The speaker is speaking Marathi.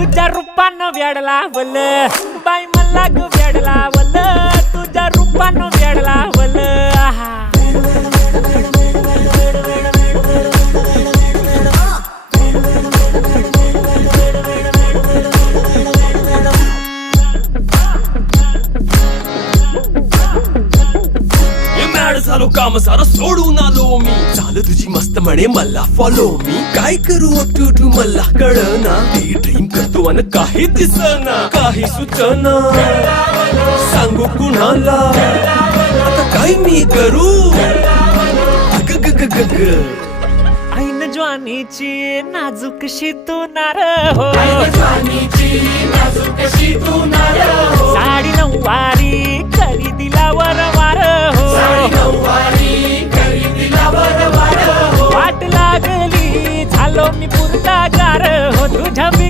तुझ्या रूपानं वेडला वल बाई मला ग वेडला वल तुझ्या रूपानं वेडला वल झालो काम सारा सोडून आलो मी झालं तुझी मस्त म्हणे मला फॉलो मी काय करू टू मला कळना ते ड्रीम करतो आणि काही दिसना काही सुचना सांगू कुणाला आता काय मी करू अग ग ग ग ग ऐन ज्वानीची नाजूकशी तू नार हो साडी नऊवारी करी दिला वरवार हो वाट लागली झालो मी पुरता गार हो तुझ्या